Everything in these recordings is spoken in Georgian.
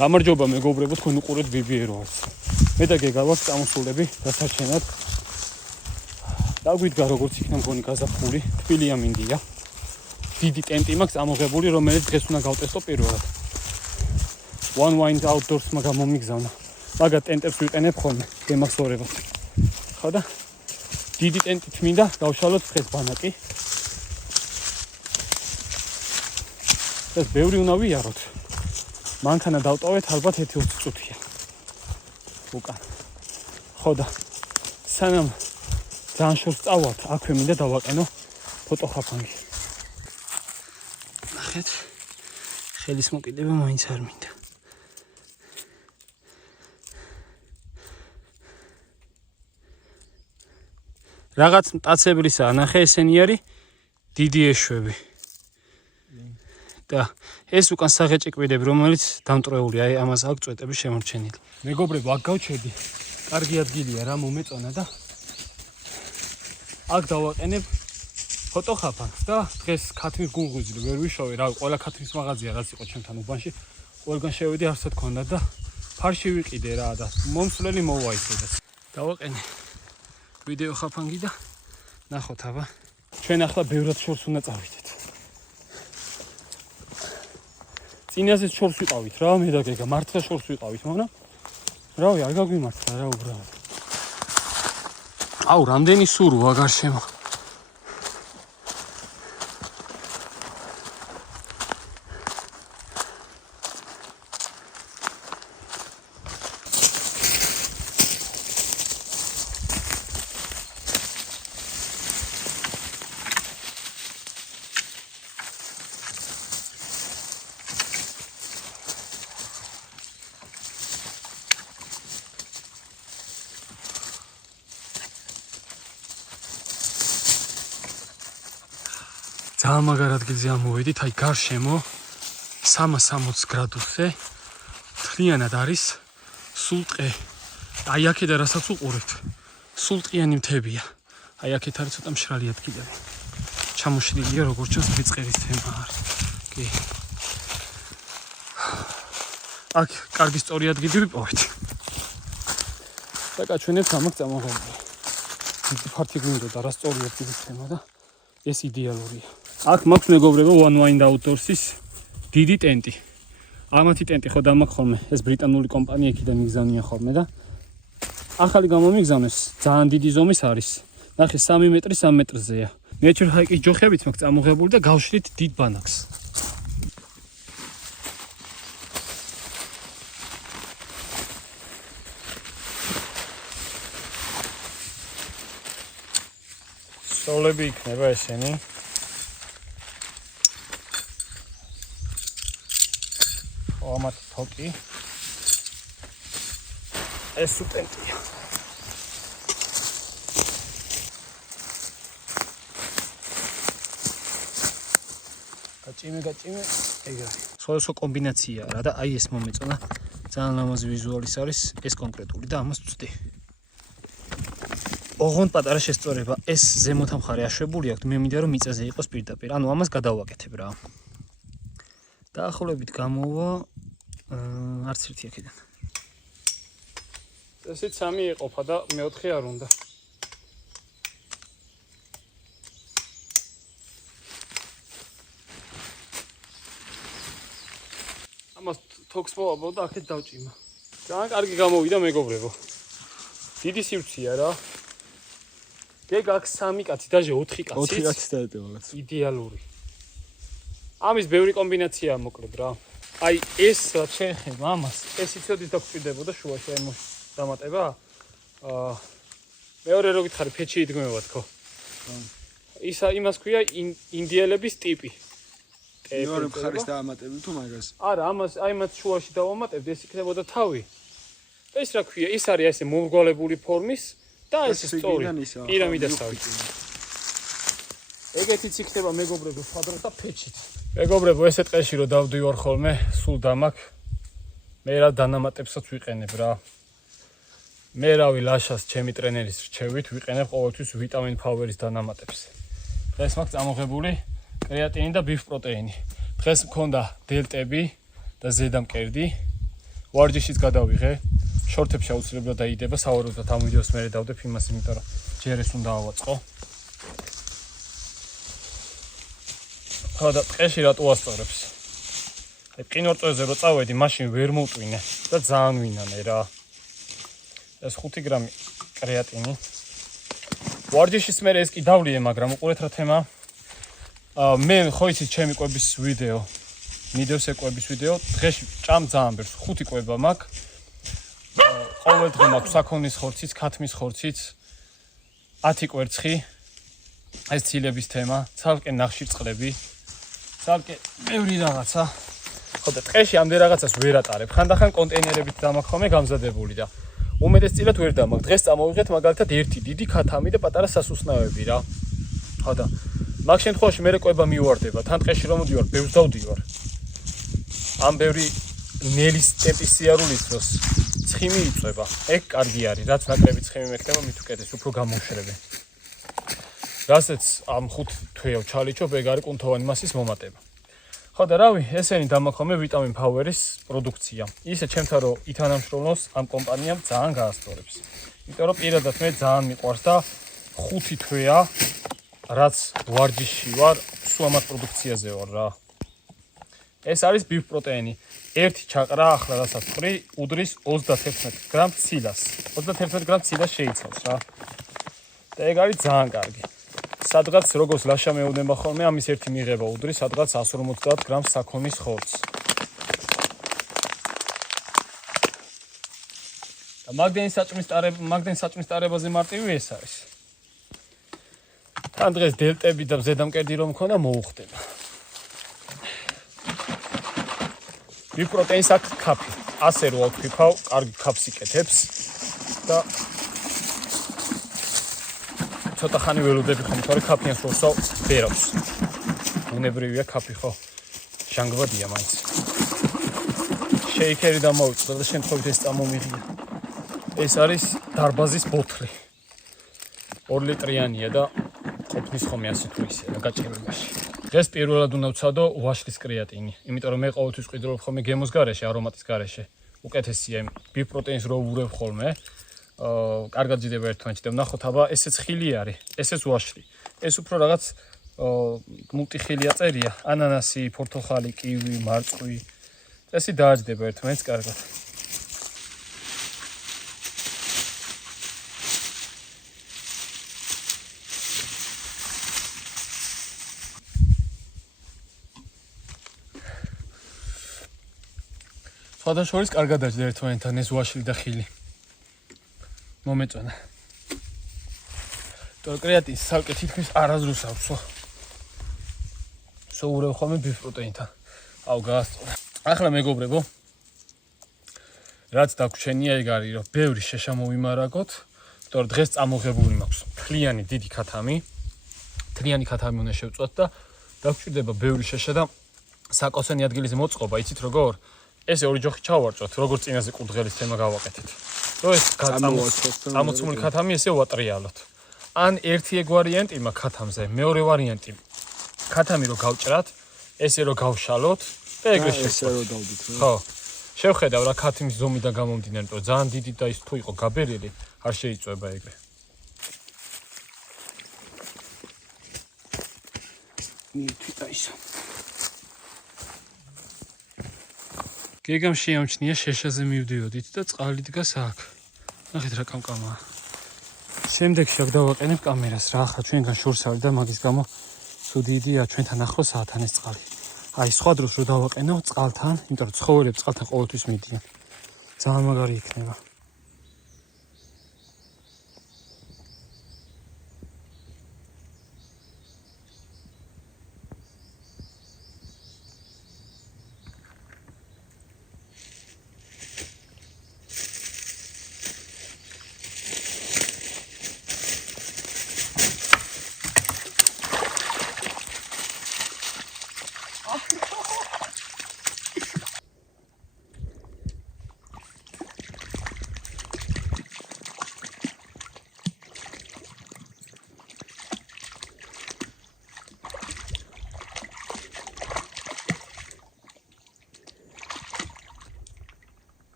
გამარჯობა მეგობრებო, თქვენ უყურებთ BBR-ს. მე და გეგა ვართ წამოსულები დასარჩენად. დაგვიდგა როგორც იქნა მგონი გაზაფხული, თბილი ამინდია. დიდი ტენტი მაქვს ამოღებული, რომელიც დღეს უნდა გავტესტო პირველად. One Wind Outdoors-მა გამომიგზავნა. მაგათ ტენტებს ვიყენებ ხოლმე, გემახსოვრებოდ. ხო და დიდი ტენტით მინდა გავშალოთ დღეს ბანაკი. ეს ბევრი უნდა ვიაროთ. მანქანა დავტოვეთ ალბათ 1-20 წუთია. უკან. ხო და სანამ ძალიან შორს წავალთ, აქვე მინდა დავაყენო ფოტოხაფანგი. ნახეთ. ხელის მოკიდება მაინც არ მინდა. რაღაც მტაცებლისაა, ნახე ესენი არის დიდი ეშვები. და ეს უკან საღეჭეკვიდები, რომელიც დამტრეულია, აი ამას აქვს წვეტები შემორჩენილი. მეგობრებო, აქ გავჩერდი. კარგი ადგილია რა მომეწონა და აქ დავაყენებ ფოტოხაფანს და დღეს ქათმის გულღვიძლი ვერ ვიშოვე, რა ყველა ქათმის მაღაზია რაც იყო ჩემთან უბანში, ყველგან შევედი არსად ქონდა და ფარში ვიყიდე რა და მომსვლელი მოვა ისედაც. დავაყენე ვიდეო ხაფანგი და ნახოთ აბა. ჩვენ ახლა ბევრად შორს უნდა წავიდეთ. წინაზეც შორს ვიყავით რა, მე და გეგა მართლა შორს ვიყავით, მაგრამ რავი, არ გაგვიმართლა რა უბრალოდ. აუ, რამდენი სუროა გარშემო. ძალიან მაგარ ადგილზე ამოვედით, აი გარშემო 360 გრადუსზე მთლიანად არის სულ ტყე. აი აქედა რასაც უყურებთ, სულ ტყიანი მთებია. აი აქეთ არის ცოტა მშრალი ადგილები. ჩამოშლილია როგორც ჩანს ვიწყერის თემა არის. კი. აქ კარგი სწორი ადგილი ვიპოვეთ. და გაჩვენებთ ამას წამოღებული. დიდი ფართი გვინდოდა რა სწორი ადგილის თემა და ეს იდეალურია. აქ მაქვს მეგობრებო One Wind Outdoors-ის დიდი ტენტი. ამათი ტენტი ხო დამაქვს ხოლმე, ეს ბრიტანული კომპანია იქიდან მიგზავნია ხოლმე და ახალი გამომიგზავნეს, ძალიან დიდი ზომის არის. ნახე 3 მეტრი 3 მეტრზეა. Nature Hike-ის ჯოხებიც მაქვს წამოღებული და გავშლით დიდ ბანაკს. სოლები იქნება ესენი. ამათი თოკი. ეს ტენტია. გაჭიმე, ეგ არის. სხვადასხვა კომბინაციაა რა და აი ეს მომეწონა. ძალიან ლამაზი ვიზუალის არის ეს კონკრეტული და ამას ვწვდი. ოღონდ პატარა შესწორება, ეს ზემოთ მხარე აშვებული აქვს, მე მინდა რომ მიწაზე იყოს პირდაპირ. ანუ ამას გადავაკეთებ რა. დაახლოებით გამოვა არც ერთი აქედან. ესეც 3 ეყოფა და მე-4 არ უნდა. ამას თოქს მოვაბო და აქეთ დავჭიმა. ძალიან კარგი გამოვიდა მეგობრებო. დიდი სივრცეა რა. გეგ აქ 3 კაცი, დაჟე 4 კაცი. 4 კაცი დაეტევა რაღაც. იდეალური. ამის ბევრი კომბინაციაა მოკლედ რა. აი ეს რა შეხება ამას, ეს იცოდის დაგჭირდებოდა შუაში აი დამატება. მეორე რო გითხარი ფეჩი იდგმება თქო. ისა იმას ქვია ინდიელების ტიპი. მეორე მხარეს დაამატები თუ მაგას? არა, ამას აი მათ შუაში დავამატებდი, ეს იქნებოდა თავი. ეს რა ქვია, ის არის ესე მომრგვალებული ფორმის და ეს სწორი პირამიდასავით. ეგეთიც იქნება მეგობრებო სხვადასხვა და ფეჩით. მეგობრებო, ესე ტყეში რო დავდივარ ხოლმე, სულ დამაქვს. მე რა დანამატებსაც ვიყენებ რა. მე რავი ლაშას ჩემი ტრენერის რჩევით ვიყენებ ყოველთვის ვიტამინ ფაუერის დანამატებს. დღეს მაქვს წამოღებული კრეატინი და ბიფ პროტეინი. დღეს მქონდა დელტები და ზედამკერდი. ვარჯიშიც გადავიღე. შორტებში აუცილებლად დაიდება, სავარაუდოდ ამ ვიდეოს მერე დავდებ იმას, იმიტომ რომ ჯერ ეს უნდა ავაწყო. ხოდა ტყეში რატო ასწორებს? აი ყინორწვეზე რო წავედი, მაშინ ვერ მოვტვინე და ძალიან ვინანე რა. ეს 5 გრამი კრეატინი. ვარჯიშის მერე ეს კი დავლიე, მაგრამ უყურეთ რა თემა. მე ხო იცით ჩემი კვების ვიდეო. მიდევს კვების ვიდეო, დღეში ჭამ ძალიან ბევრს, 5 კვება მაქვს. ყოველ დღე მაქვს საქონლის ხორციც, ქათმის ხორციც, 10 კვერცხი. ეს ცილების თემა, ცალკე ნახშირწყლები, ცალკე ბევრი რაღაცა. ხოდა ტყეში ამდენ რაღაცას ვერ ატარებ. ხანდახან კონტეინერებით დამაქვს ხოლმე გამზადებული და უმეტესწილად ვერ დამაქვს. დღეს წამოვიღეთ მაგალითად ერთი დიდი ქათამი და პატარა სასუსნაოები რა. ხოდა მაგ შემთხვევაში მე კვება მივარდება, თან ტყეში რომ მოდივარ, ბევრს დავდივარ. ამ ბევრი ნელის ტემპის სიარულის დროს ცხიმი იწვება. ეგ კარგი არის, რაც ნაკლები ცხიმი მექნება, მით უკეთეს, უფრო გამოუშვებენ. რასაც ამ 5 თვეო ჩალიჩობ, ეგ არის კუნთოვანი მასის მომატება. ხოდა რავი, ესენი დამაქომე ვიტამინ ფაუერის პროდუქცია. ისე ჩემთან რომ ითანამშრომლობს ამ კომპანიამ ძალიან გაასწორებს. იმიტომ რომ პირადად მე ძალიან მიყვარს და 5 თვეა რაც ვარჯიში ვარ, სულ ამას პროდუქციაზე ვარ რა. ეს არის ბიფ პროტეინი. ერთი ჩაყრა ახლა რასაც ვყრი, უდრის 31 გრამ ცილას. 31 გრამ ცილას შეიცავს რა. და ეგ არის ძალიან კარგი. სადღაც როგორც ლაშა მეუნება ხოლმე, ამის ერთი მიღება უდრის სადღაც 150 გრამ საქონლის ხორცს. და მაგდენის საჭმის მარტივი ეს არის. თან დღეს დელტები და ზედამკერდი რომ მქონდა მოუხდება. ბიფ პროტეინს აქვს ქაფი. ასე რო ავთქვიფავ, კარგი ქაფს იკეთებს და ცოტა ხანი ველოდები ხომ, თორე ქაფიანს როსავ ბერავს. უნებრივია ქაფი ხო? ჟანგბადია მაინც. შეიქერი დამოვიწყდა და შემთხვევით ეს წამომიღია. ეს არის დარბაზის ბოთლი. 2 ლიტრიანია და ყოფნის ხომი ასე თუ ისე გაჭირებაში. დღეს პირველად უნდა ვცადო ვაშლის კრეატინი, იმიტომ რომ მე ყოველთვის ვყიდრობ ხოლმე გემოს გარეშე, არომატის გარეშე. უკეთესია ბიფ პროტეინს რო ვურევ ხოლმე. კარგად ძიდება ერთმანეთში და ვნახოთ, აბა ესეც ხილი არის, ესეც ვაშლი. ეს უფრო რაღაც მულტიხილია წერია, ანანასი, პორტოხალი, კივი, მარწყვი. წესი დააჯდება ერთმანეთს კარგად. სხვადასხვა კარგად დაჯდა ერთმანეთთან ეს ვაშლი და ხილი. მომეწონა. თორე კრეატინს სალკე თითქმის არაზრუს აქვსო. სოურევ ხოლმე ბიფ პროტეინთან. აუ გაასწორა. ახლა მეგობრებო, რაც დაგვრჩენია ეგ არის, რომ ბევრი შეშა მოვიმარაგოთ, თორე დღეს წამოღებული მაქვს თლიანი დიდი ქათამი. თლიანი ქათამი უნდა შევწვათ და დაგვრჩება ბევრი შეშა და საკოსენი ადგილის მოწყობა, იცით როგორ? ესე ორი ჯოხი ჩავარჭოთ, როგორც წინაზე კურდღელის თემა გავაკეთეთ. რომ ეს გამოცმული ქათამი ესე ვატრიალოთ. ან ერთი ეგ ვარიანტი მაქვს ქათამზე, მეორე ვარიანტი ქათამი რო გავჭრათ, ესე რო გავშალოთ და ეგრე შევხვდით. ხო. შევხედავ რა ქათმის ზომიდან გამომდინარე, რომ ძალიან დიდი და ის თუ იყო გაბერილი, არ შეიწვება ეგრე. თვითა ისო. გეგამ შეამჩნია შეშაზე მივდიოდით და წყალი დგას აქ. ნახეთ რა კამკამაა. შემდეგში აქ დავაყენებ კამერას რა, ახლა ჩვენგან შორს არის და მაგის გამო თუ დიდია ჩვენთან ახლოსაა ეს წყალი. აი სხვა დროს რო დავაყენო წყალთან, იმიტომ რომ ცხოველები წყალთან ყოველთვის მიდიან. ძალიან მაგარი იქნება.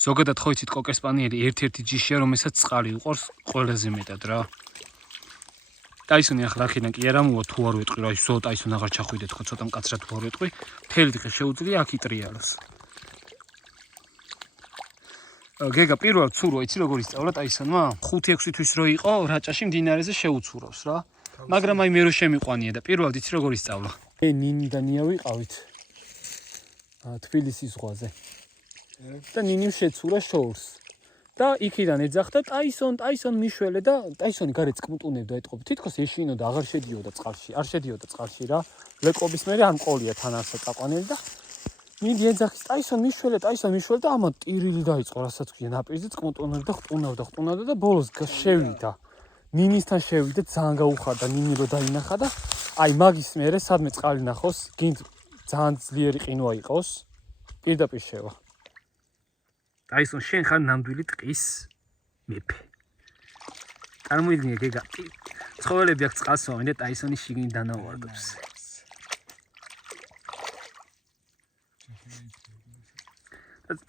ზოგადად ხო იცით კოკერ სპანიელი ერთ-ერთი ჯიშია, რომელსაც წყალი უყურს ყველაზე მეტად რა. ტაისონი ახლა აქედან კი არა მოვა თუ არ ვეტყვი რა, ისო ტაისონ აღარ ჩახვიდეთ ხო, ცოტა მკაცრად თუ არ ვეტყვი. მთელი დღე შეუძლია აქ იტრიალოს. გეგა პირველად ცურო, იცი როგორ ისწავლა ტაისონმა? 5-6 თვის რო იყო, რაჭაში მდინარეზე შეუცურავს რა. მაგრამ აი მე რო შემიყვანია და პირველად იცი როგორ ისწავლა? ნინი და ნია ვიყავით. თბილისის ზღვაზე. და ნინიმ შეცურა შორს. და იქიდან ეძახდა ტაისონ მიშველე და ტაისონი გარეთ წკმტუნებდა ეთყობ. თითქოს ეშინოდა, აღარ შედიოდა წყალში, არ შედიოდა წყალში რა. ლეკობის მერე ამ ყოლია თან არსა წაყვანელი და მინდი ეძახის ტაისონ მიშველე და ამან ტირილი დაიწყო, რასაც ქვია, ნაპირზე წკმტუნებდა, ხტუნავდა და ბოლოს შევიდა. ნინისთან შევიდა, ძალიან გაუხარდა ნინი რო დაინახა და აი მაგის მერე სადმე წყალი ნახოს, გინდ ძალიან ძლიერი ყინვა იყოს, პირდაპირ შევა. ტაისონ შენ ხარ ნამდვილი ტყის მეფე. წარმოიდგინე გეგა, ცხოველები აქ წყალს ვამენ და ტაისონი შიგნით დანავარდებს.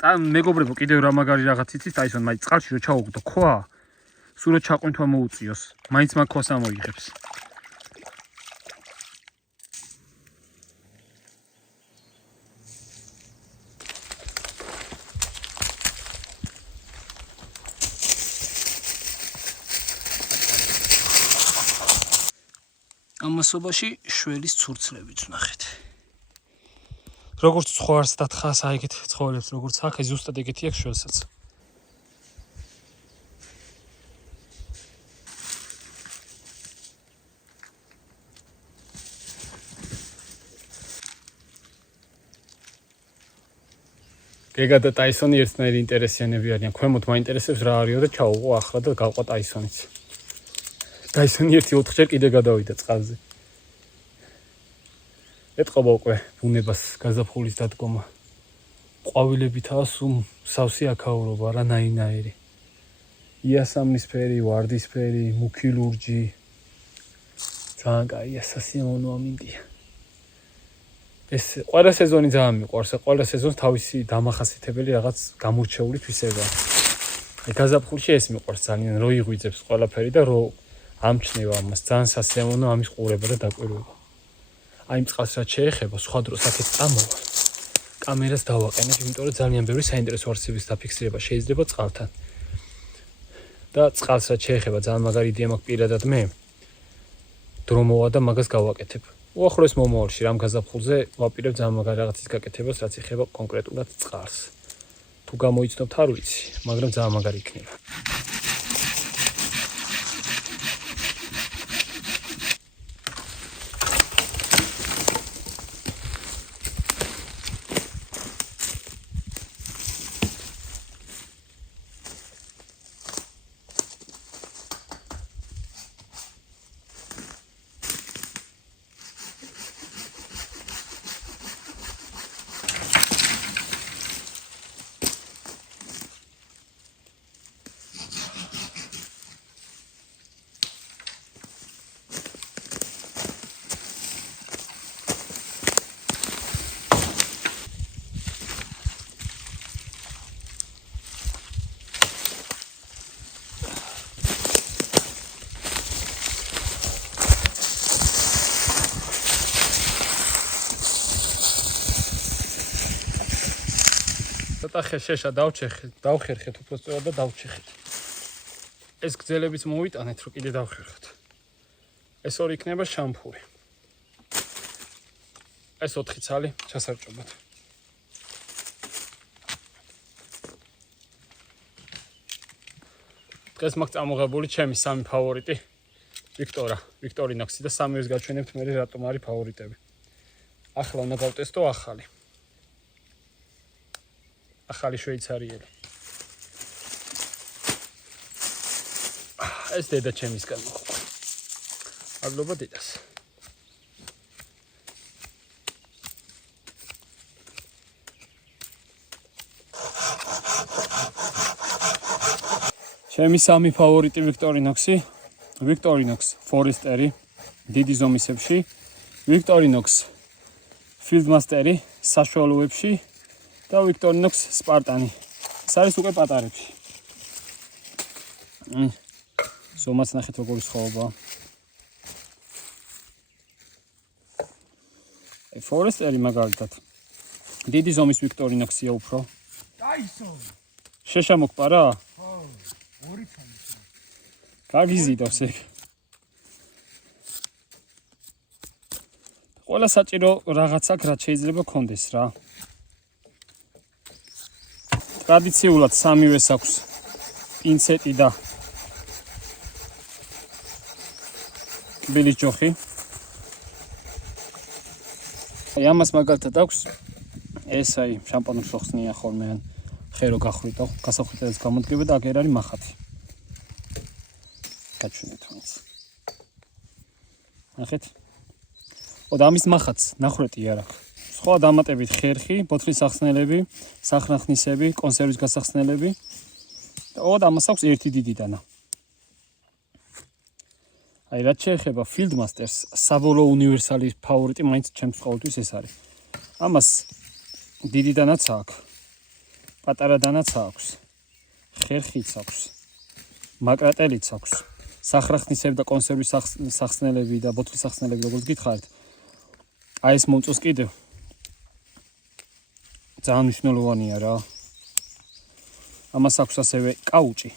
და მეგობრებო, კიდევ რა მაგარი რაღაც იცით ტაისონ, მაინც წყალში რო ჩაუგდო ქვა, სულ რო ჩაყვინთვა მოუწიოს, მაინც მაგ ქვას ამოიღებს. ამასობაში შველის ცურცლებიც ვნახეთ. როგორც ცხვარს და თხას აიგეთ ცხოველებს როგორც აქ, ზუსტად ეგეთი აქვს შველსაც. გეგა და ტაისონი ერთნაირი ინტერესიანები არიან. ქვემოთ მაინტერესებს რა არისო და ჩაუყო ახლა და გავყვა ტაისონიც. ტაისონი 1-4 ჯერ კიდე გადავიდა წყალზე. ეთყობა უკვე ბუნებას გაზაფხულის დადგომა. ყვავილებითაა სულ სავსე აქაურობა რა ნაირ-ნაირი. იასამნისფერი, ვარდისფერი, მუქი ლურჯი. ძალიან კაია, სასიამოვნო ამინდია. ეს ყველა სეზონი ძალიან მიყვარს. ყველა სეზონს თავისი დამახასიათებელი რაღაც გამორჩეული თვისებაა. აი გაზაფხულში ეს მიყვარს ძალიან, რო იღვიძებს ყველაფერი და რო ამჩნევა ამას, ძალიან სასიამოვნო ამის ყურება და დაკვირვება. აი წყალს რაც შეეხება, სხვა დროს აქეთ წამოვა. კამერას დავაყენებ, იმიტომ რომ ძალიან ბევრი საინტერესო არცების დაფიქსირება შეიძლება წყალთან. და წყალს რაც შეეხება, ძალიან მაგარი იდეა მაქვს პირადად მე. დრო მოვა და მაგას გავაკეთებ. უახლოეს მომავალში რამ გაზაფხულზე ვაპირებ ძალიან მაგარი რაღაცის გაკეთებას, რაც ეხება კონკრეტულად წყალს. თუ გამოიცნობთ არ ვიცი, მაგრამ ძალიან მაგარი იქნება. ცოტა შეშა დავხერხეთ უბრალოდ და დავჩეხეთ. ეს გძელებიც მოვიტანეთ, რომ კიდე დავხერხოთ. ეს ორი იქნება შამპური. ეს 4 ცალი ჩასარჭობად. დღეს მაქვს წამოღებული ჩემი 3 ფავორიტი. ვიქტორინოქსი და 3-ს გაჩვენებთ მე რატომ არის ფავორიტები. ახლა უნდა გავტესტო ახალი. ახალი შვეიცარიელი. ეს დედა ჩემისგან მოყვა. მადლობა დედას. ჩემი 3 ფავორიტი Victorinox Foresteri დიდი ზომისებში, Victorinox Fieldmasteri საშუალოებში და Victorinox Spartani ეს არის უკვე პატარებში. ზომაც ნახეთ როგორი სხვაობაა. Foresteri მაგალითად. დიდი ზომის ვიქტორინოქსია უფრო. დაისო. შეშამოგპარა? ხო, 2 წამი. გაგიზიდავს ეგ. ყველა საჭირო რაღაც აქ რაც შეიძლება კონდეს რა. ტრადიციულად სამივეს აქვს პინცეტი და კბილის ჯოხი. აი ამას მაგალითად აქვს ეს აი შამპანურ შოხსნია ხოლმე ან ხერო გახვიტო, გასახვიტელს გამოდგება და აგერ არის მახათი. გაჩვენეთ მაინც. ნახეთ. და ამის მახათს ნახრეტი არ აქვს. სხვა დამატებით ხერხი, ბოთლის სახსნელები, სახრანხნისები, კონსერვის გასახსნელები. და ამას აქვს ერთი დიდი დანა. აი რაც შეეხება Fieldmasters, საბოლოო უნივერსალის ფავორიტი მაინც ჩემს ყოველთვის ეს არის. ამას დიდი დანაც აქვს. პატარა დანაც აქვს. ხერხიც აქვს. მაკრატელიც აქვს. სახრანხნისები და კონსერვის სახსნელები და ბოთლის სახსნელები როგორც გითხარით. აი ეს მომწოს კიდევ ძალიან მნიშვნელოვანია რა. ამას აქვს ასევე კაუჭი.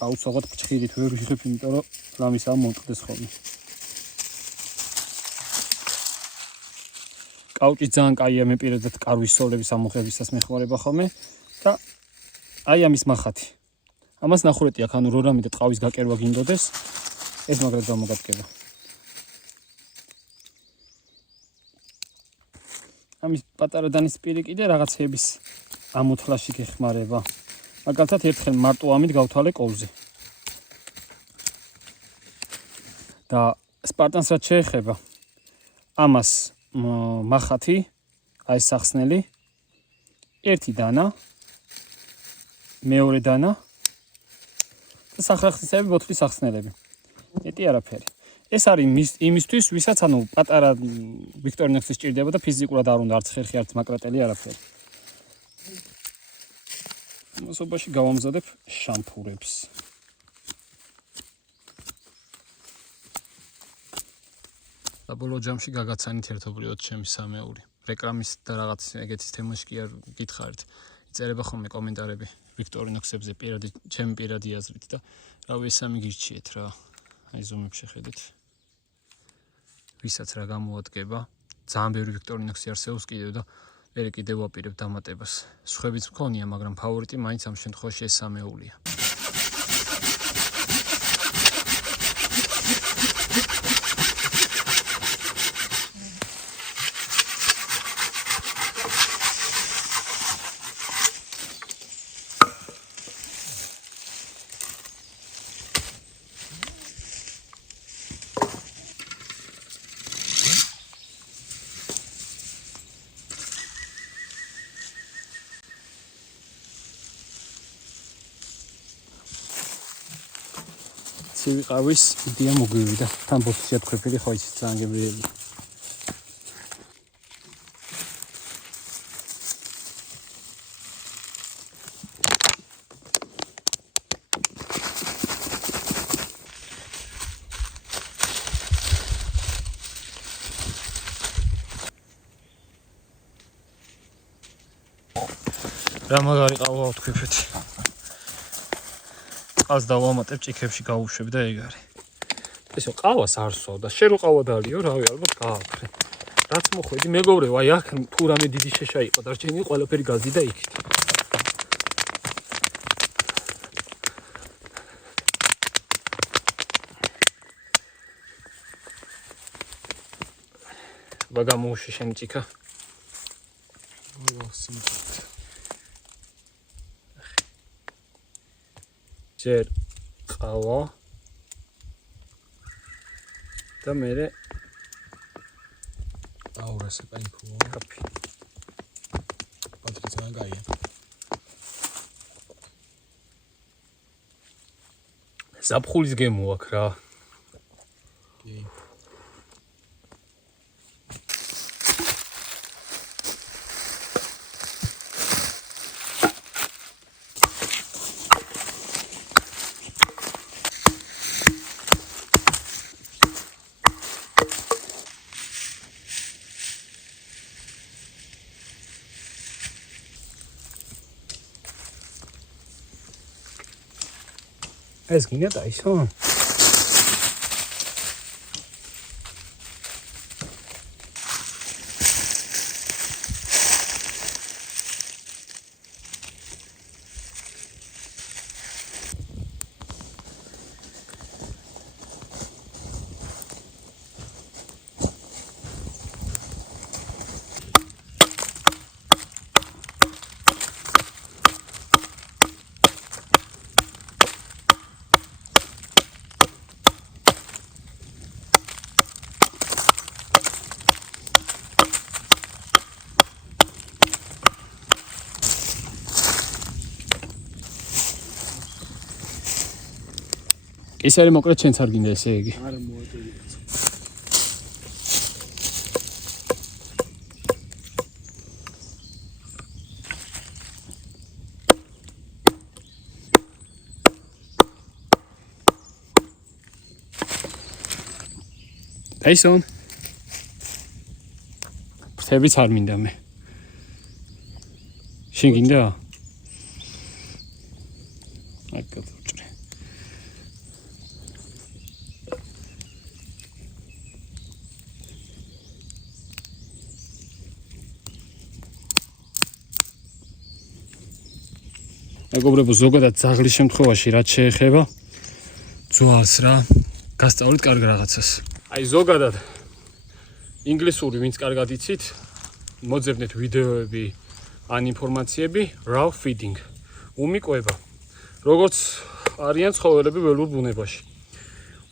კაუჭს აღარ ფჭხირით ვერ ვიღებ, იმიტომ რომ რამისა მომწდეს ხოლმე. კაუჭი ძალიან კაია, მე პირადად კარვის სოლების ამოღებისას მეხმარება ხოლმე და აი ამის მახათი. ამას ნახურეთი აქვს, ანუ რო რამე და ტყავის გაკერვა გინდოდეს, ეს მაგრად გამოგადგება. ამის პატარა დანის პირი კიდე რაღაცების ამოთლაში გეხმარება. მაგალითად ერთხელ მარტო ამით გავთვალე კოვზე. და სპარტანს რაც შეეხება, ამას მახათი, აი სახსნელი, ერთი დანა, მეორე დანა და სახრანხნისები, ბოთლის სახსნელები. მეტი არაფერი. ეს არის იმისთვის, ვისაც ანუ პატარა ვიქტორინოქსი სჭირდება და ფიზიკურად არ უნდა არც ხერხი, არც მაკრატელი არაფერი. მოსობაში გავამზადებ შამპურებს. საბოლოო ჯამში გაგაცანით ერთობლივად ჩემი სამეული. რეკლამის და რაღაც ეგეთის თემაში კი არ გითხარით. იწერება ხოლმე კომენტარები ვიქტორინოქსებზე ჩემი პირადი აზრით და რავი ეს სამი გირჩიეთ რა. აი ზომებს შეხედეთ. ვისაც რა გამოადგება, ძალიან ბევრი ვიქტორინოქსი არსებობს კიდევ და მე კიდევ ვაპირებ დამატებას. სხვებიც მქონია, მაგრამ ფავორიტი მაინც ამ შემთხვევაში ეს სამეულია. ცივი ყავის იდეა მოგვივიდა. თან ბოთლში ათქვეფილი ხო იცით ძალიან გემრიელი. რა მაგარი ყავა ათქვეფეთ. ყავს დავამატებ ჭიქებში გავუშვებ და ეგ არის. ესო ყავას არ სვავ და შენ რო ყავა დალიო, რავი, ალბათ გააქვრე. რაც მოხვედი, მეგობრებო, აი აქ თუ რამე დიდი შეშა იყო, დარჩენილი ყველაფერი გაზიდა იქით. ბაგამოუში შენ ჭიქა. ჯერ ყავა და მერე აურასა კაიფოა. კაფე. პატრი ძალიან კაია. ზაფხულის გემო აქვს რა. კი. ეს გინდა დაისო? ეს არის მოკლედ ჩვენც არ გინდა ესე იგი. არა მოაწევი. Tyson. ფრთებიც არ მინდა მე. შენ გინდა? აკა ვჭრე. მეგობრებო, ზოგადად ძაღლის შემთხვევაში რაც შეეხება ძვალს რა, გასწავლეთ კარგ რაღაცას. აი ზოგადად ინგლისური ვინც კარგად იცით, მოძებნეთ ვიდეოები ან ინფორმაციები raw feeding. უმი კვება. როგორც არიან ცხოველები ველურ ბუნებაში.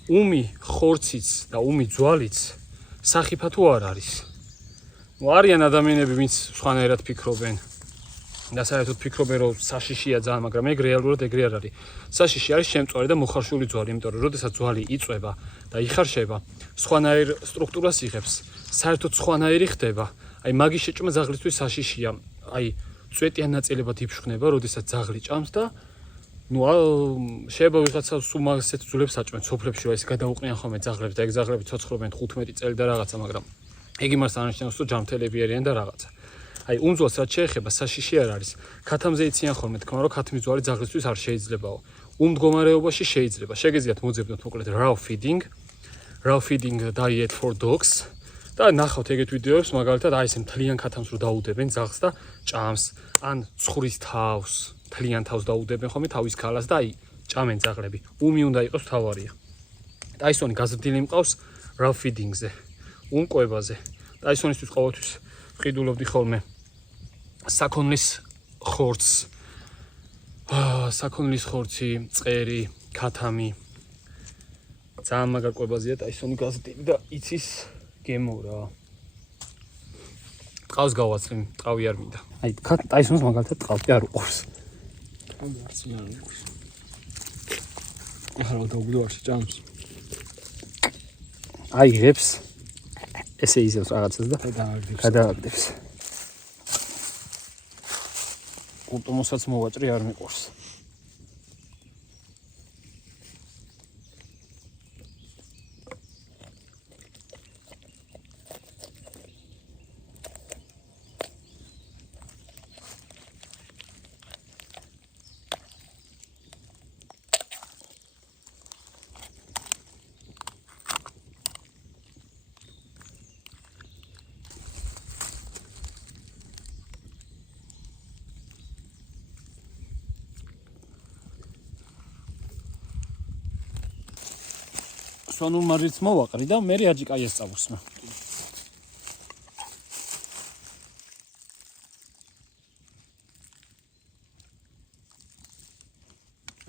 უმი ხორციც და უმი ძვალიც სახიფათო არ არის. არიან ადამიანები, ვინც სხვანაირად ფიქრობენ. და საერთოდ ფიქრობენ, რომ საშიშია ძალიან, მაგრამ ეგ რეალურად ეგრე არ არის. საშიში არის შემწვარი და მოხარშული ძვალი, იმიტომ რომ როდესაც ძვალი იწვება და იხარშება, სხვანაირ სტრუქტურას იღებს, საერთოდ სხვანაირი ხდება. აი მაგის შეჭმა ძაღლისთვის საშიშია. აი წვეტიან ნაწილებად იფშქნება, როდესაც ძაღლი ჭამს და შეიძლება ვიღაცა სულ ასეთ ძვლებს აჭმენ სოფლებში, ეს გადაუყნიან ხოლმე ძაღლებს და ეგ ძაღლები ცოცხლობენ 15 წელი და რაღაცა, მაგრამ ეგ იმას არნიშნავს, რომ ჯანმრთელები არიან და რაღაცა. აი უმძვალს რაც შეეხება საშიში არ არის. ქათამზე იციან ხოლმე თქმა, რომ ქათმის ძვალი ძაღლისთვის არ შეიძლებაო. მდგომარეობაში შეიძლება. შეგიძლიათ მოძებნოთ მოკლედ raw feeding diet for dogs და ნახავთ ეგეთ ვიდეოებს, მაგალითად აი ესე მთლიან ქათამს რო დაუდებენ ძაღლს და ჭამს, ან ცხრის თავს, მთლიან თავს დაუდებენ ხოლმე თავის ქალას და აი ჭამენ ძაღლები. უმი უნდა იყოს თავარია. ტაისონი გაზრდილი მყავს raw feeding-ზე, უმკვებაზე. ტაისონისთვის ყოველთვის ვყიდულობდი ხოლმე საქონლის ხორცი, წყერი, ქათამი. ძალიან მაგარ კვებაზეა ტაისონი გაზრდილი და იცის გემო რა. ტყავს გავაცლი, ტყავი არ მინდა. აი ტაისონს მაგალითად ტყავი არ უყურს. არც მე არ მიყურს. ახლა დაუგდო არ შეჭამს. აიღებს ესე იზევს რაღაცას და გადააგდებს. კურტუმოსაც მოვაჭრი არ მიყურს. სონუ მარიც მოვაყრი და მე აჯიკა ესწავლოსნა.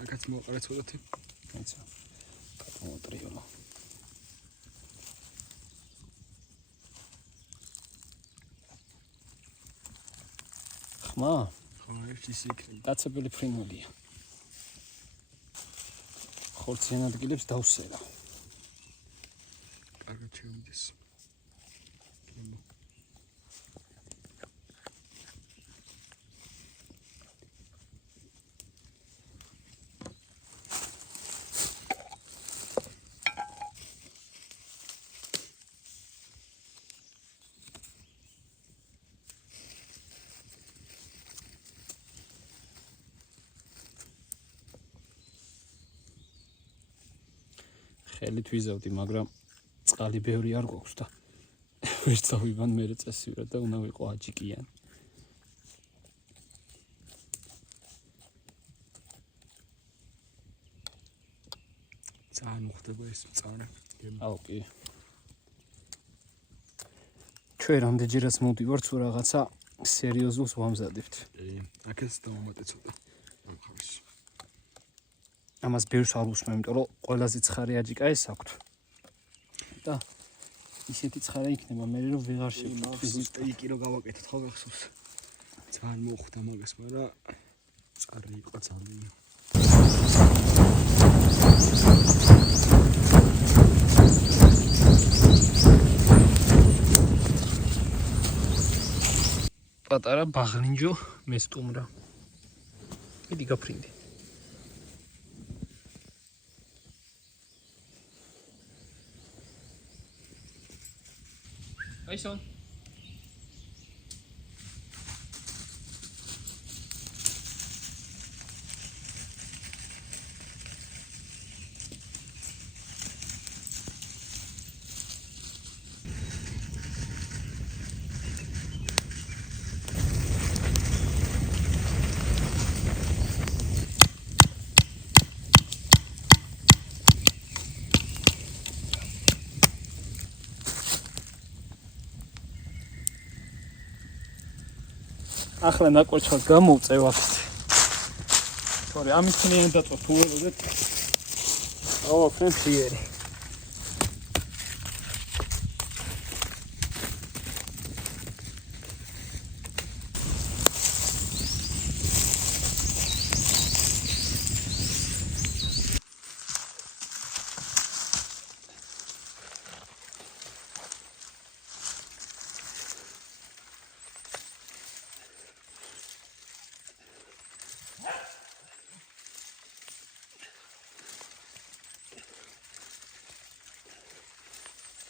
აკაც მოვაყრე ცოტათი. აიცა. კატმოტრიო. ხმა? ხო, ის იქნება. დაცებელი ფრინველია. ხორციან ადგილებს დავსერა. კარგად შევიდეს. ხელით ვიზავდი, მაგრამ წყალი ბევრი არ გვაქვს და ვერ წავივან მე წესივრად და უნდა ვიყო აჯიკიანი. ძალიან უხდება ეს მწარე. აუ კი. ჩვენ რამდენჯერაც მოვდივართ თუ რაღაცა სერიოზულს ვამზადებთ. აქაც დავამატე ცოტა. ამ ხარში. ამას ბევრს არ უსმენ, იმიტომ რომ ყველაზე ცხარე აჯიკა ეს აქვთ. და ისეთი ცხარე იქნება, მე რომ ვეღარ შევხვდები. სტეიკი რო გავაკეთოთ, ხო გახსოვს? ძალიან მოხვდა მაგას, მაგრამ წარი იყო ძალიან. პატარა ბაღლინჯო მესტუმრა. მიდი გაფრინდი. აისონ. ახლა ნაკვერჩად გამოვწევ აქეთ. თორე ამის ხნიან დაწვევ თუ ვეროდეთ. აუ, ფრენციერი.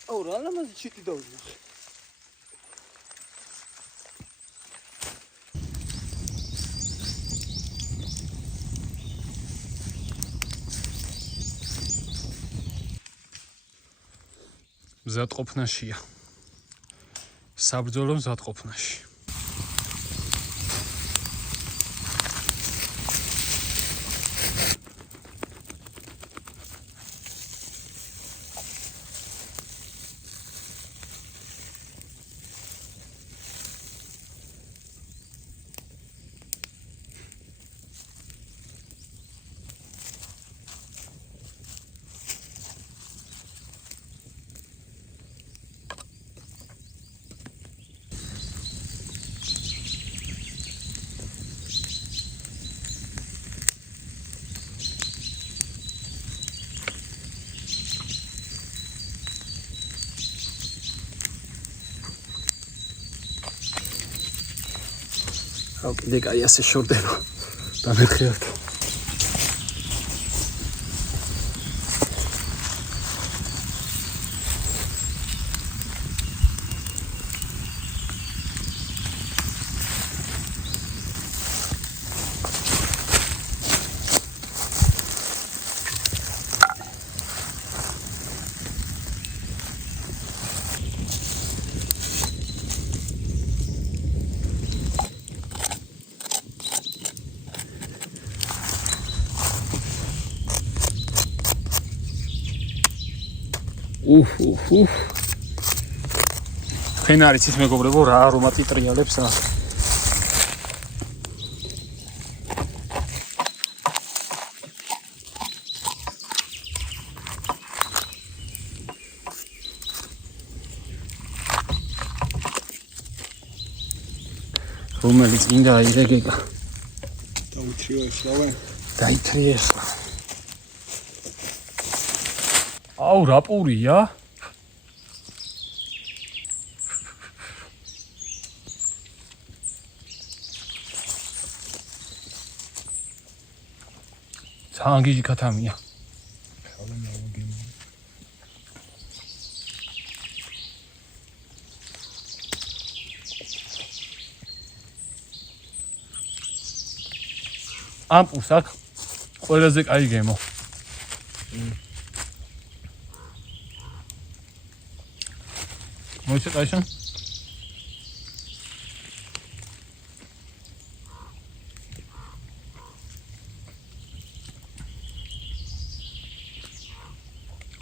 აუ, რა ლამაზი ჩიტი დავინახე. მზადყოფნაშია. საბრძოლო მზადყოფნაში. აუ, კიდე კაი ასე შორდება. დამეთხიათ. თქვენ არ იცით მეგობრებო, რა არომატი ტრიალებს აქვს. რომელიც მინდა აიღეგა. დაუთრიო ეხლავე. დაითრიე ახლა. აუ, რა პურია? ძალიან გიჟი ქათამია. ამ პურს აქ ყველაზე კაი გემო. მოიცე კაიშან?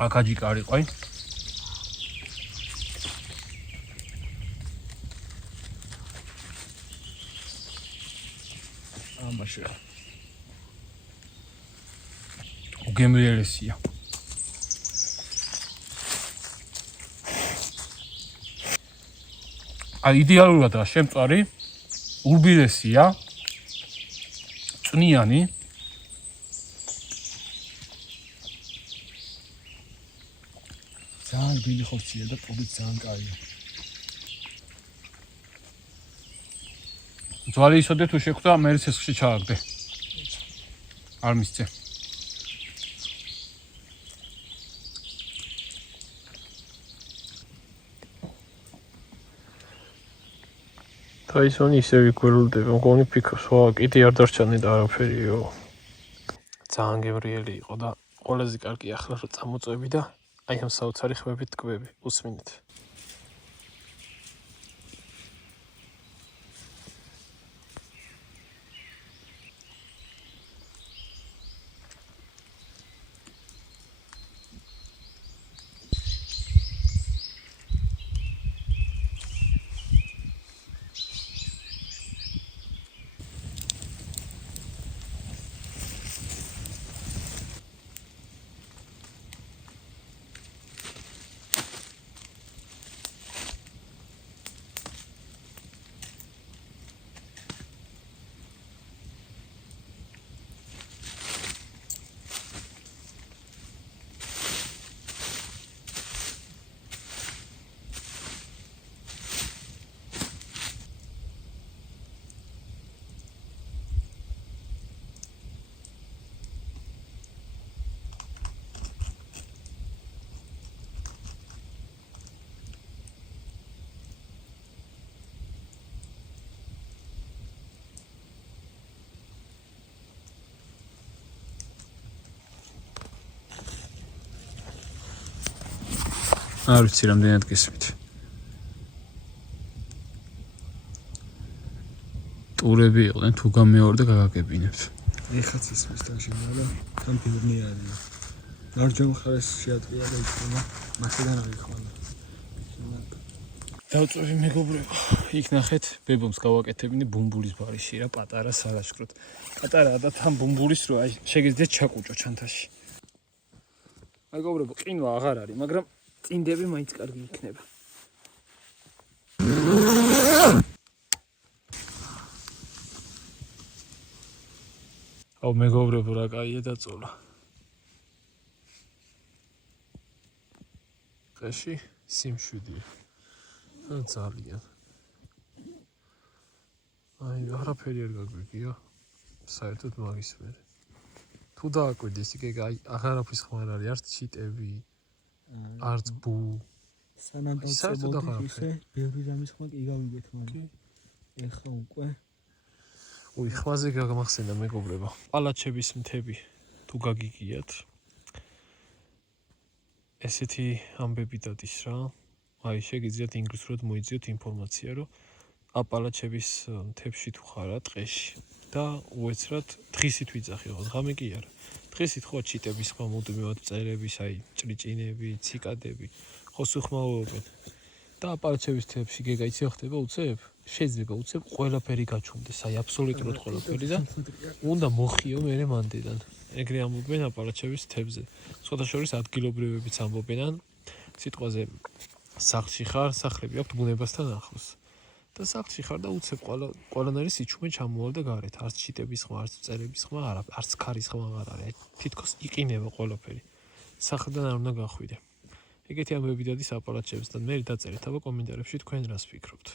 აკაჯიკა არის ყაი? ამაში. უგემრიელესია. იდეალურად რა შემწვარი, ურბილესია, წვნიანი. ძალიან ბილი ხორცია და პოდიც ძალიან კაია. ძვალი ისოდე თუ შეხვდა, მე ცეცხლში ჩააგდე. არ მისცე. Tyson ისევ იქველდება, მგონი ფიქრს, ვა, კიდე არ დარჩანე და არაფერიო. ძალიან გემრიელი იყო და ყველაზე კარგი ახლა რომ წამოწვევი და აი ამ საოცარი ხვებით ტკბები, უსმინეთ. არ ვიცი რამდენად გესმით. ტურები იყვნენ თუ გამეორდა გაგაგებინებთ. ეხაც ისმის და შემოდა თან ბერნიარია. მარჯვენა მხარეს შეატყია და იქნება მასიდან აღიხმანა. დავწვევი მეგობრებო, იქ ნახეთ, ბებომს გავაკეთებინე ბუმბულის ბარიში რა პატარა სალაშქროთ. პატარაა და თან ბუმბულის რო აი შეგიძლიათ ჩაკუჭო ჩანთაში. მეგობრებო, ყინვა აღარ არის, მაგრამ წინდები მაინც კარგი იქნება. აუ მეგობრებო, რა კაია დაწოლა. ყეში სიმშვიდეა. ძალიან. აი, არაფერი არ გაგვიგია. საერთოდ მაგის მე. თუ დააკვირდეს იქ აი აღარაფრის ხმარ არის, არც ჩიტები, არც ბუ. სანამ დავწებოდი ისე ბევრი რამის ხმა კი გავიგეთ, მაგრამ ეხა უკვე უი, ხმაზე გაგმახსენდა მეგობრებო. პალაჩების მთები თუ გაგიგიათ. ესეთი ამბები დადის რა. აი, შეგიძლიათ ინგლისურად მოიძიოთ ინფორმაცია, რომ აპალაჩების მთებში თუ ხართ ტყეში და უეცრად დღისით ვიძახიო, ღამე კი არა. დღისით ხო ჩიტების ხმა მუდმივად წერების, აი, ჭრიჭინები, ციკადები, ხო სუხმაობენ. და აპალაჩების მთებში გეგა იცი ხდება უცებ? შეიძლება უცებ ყველაფერი გაჩვენდეს, აი, აბსოლუტურად ყველაფერი და უნდა მოხიო მე მანდიდან. ეგრე ამბობენ აპალაჩების მთებზე. სხვადასხვა ადგილობრივებიც ამბობენ სიტყვაზე სახლში ხარ, სახლები აქვთ ბუნებასთან ახლოს. და სახლში ხარ და უცებ ყველანაირი სიჩუმე ჩამოვალ და გარეთ. არც ჩიტების ხმა, არც წერების ხმა, არც ქარის ხმა აღარ არის. თითქოს იყინება ყველაფერი. სახლიდან არ უნდა გახვიდე. ეგეთი ამბები დადის აპალაჩებს და მე დაწერეთ აბა კომენტარებში თქვენ რას ფიქრობთ.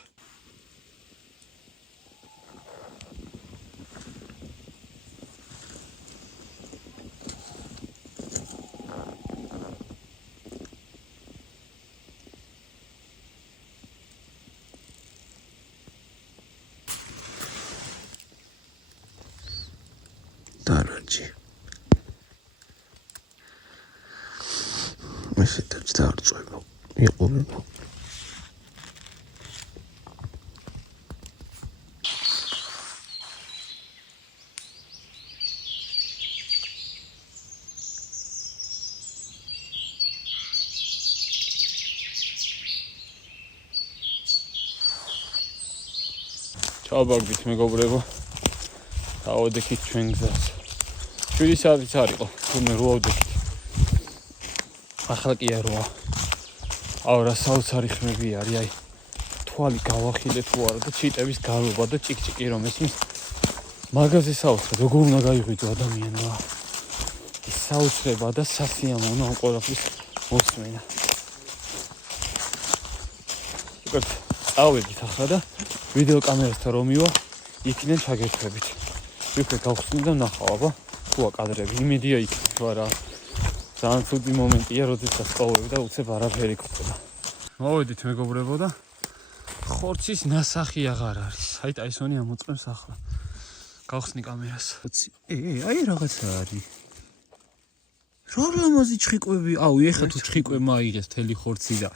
დარაჯი. ესეთაც დაარწვევო. იყურებო. ჩავაბაგდით მეგობრებო. დავოდექით ჩვენ გზას. 7 საათიც არ იყო, თუმცა 8 ვდექით. ახლა კი არა. აურა საოცარი ხმები არის, აი. თვალი გავახილე თუ არა და ჩიტების გარობა და ჭიკჭიკი რომ ესმის. მაგაზე საოცრად, როგორ უნდა გაიღვიძო ადამიანმა. ის საოცრება და სასიამოვნო ამ ყველაფრის მოსმენა. უკეთ წავედით ახლა და ვიდეო კამერასთან რომ მივა, იქიდან ჩაგერთვებით. ვიქნე გავხსნი და ნახავ, აბა, თუა კადრები, იმედია იქნება, თუ არა. ძალიან ცუდი მომენტია, როდესაც წავედი და უცებ არაფერი გქონდა. მოვედით მეგობრებო და ხორცის ნასახი აღარ არის. აი ტაისონი ამოწმებს ახლა. გავხსნი კამერას. აი რაღაცა არის. რა ლამაზი ჩხიკვები. აუ, ეხა თუ ჩხიკვებმა აიღეს თელი ხორცი და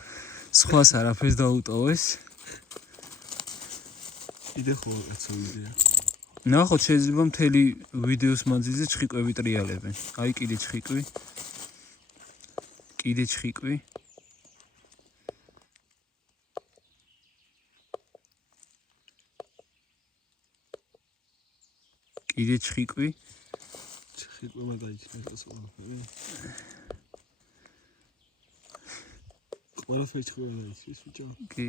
სხვას არაფერს დაუტოვეს. იდე ხო კაცო იდეა. ნახოთ, შეიძლება მთელი ვიდეოს მანძილზე ჩხიკვები ტრიალებენ. აი კიდე ჩხიკვი. კიდე ჩხიკვი. კიდე ჩხიკვი. ჩხიკვებმა დაიჭირეს ყველაფერი. ყველაფერი ჩხიკვებმა დაიჭირეს ბიჭო. კი.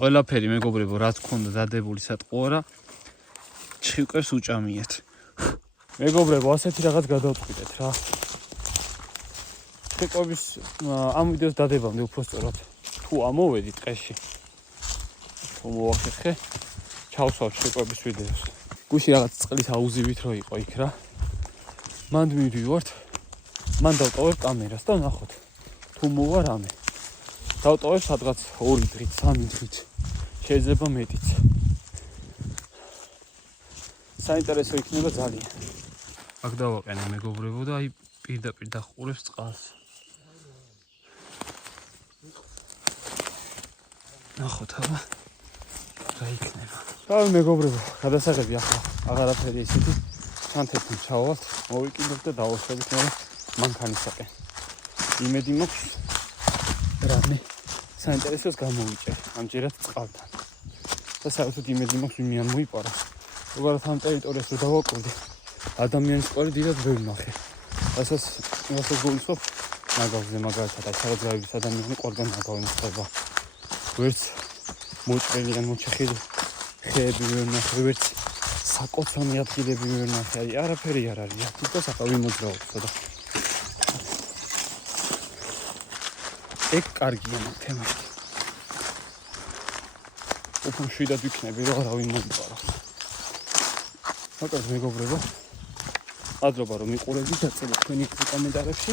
ყველაფერი მეგობრებო, რაც გქონდა დადებული სატყუარა, ჩხიკვებს უჭამიათ. მეგობრებო, ასეთი რაღაც გადავწყვიტეთ რა. ჩხიკვების ამ ვიდეოს დადებამდე უფრო სწორად თუ ამოვედი ტყეში. თუ მოვახერხე, ჩავსვავ ჩხიკვების ვიდეოს. გუში რაღაც წყლის აუზივით რო იყო იქ რა. მანდ მივდივართ. მან დავტოვებ კამერას და ნახოთ. თუ მოვა რამე. დავტოვებ სადღაც 2 დღით, 3 დღით. შეიძლება მეტიც. საინტერესო იქნება ძალიან. აქ დავაყენე მეგობრებო და აი პირდაპირ დახურებს წყალს. ნახოთ აბა რა იქნება. თავი მეგობრებო, გადასაღები ახლა აღარაფერი ისეთი. სანთეთში ჩავალთ, მოვიკიდოთ და დავუშვებით მე მანქანისაკენ. იმედი მაქვს რამე საინტერესოს გამოვიჭერ ამჯერად წყალთან. და საერთოდ იმედი მაქვს ვინმე მოიპარა. უბრალოდ ამ ტერიტორიას რო დავაკვირდი, ადამიანის კვალი დიდად ვერ ვნახე. რასაც გულისხმობ, მაგავზე მაგალითად აი სარაძაების ადამიანი ყველგან მაგავენ ხდება. ვერც მოჭრილი ან მოჩეხილი ხეები ვერ ვნახე, ვერც საკოცონი ადგილები ვერ ვნახე. აი არაფერი არ არის. თვითონ და საყავი მოძრაობს და ეგ კარგია მაგ თემაში. უფრო შვიდად ვიქნები, რომ არავინ მოიპარა. მაგას მეგობრებო, მადლობა რომ მიყურებთ, დაწერეთ თქვენი კომენტარებში,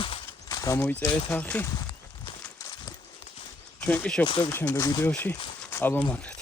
გამოიწერეთ ახი. ჩვენ კი შევხვდებით შემდეგ ვიდეოში, აბა მაგრად.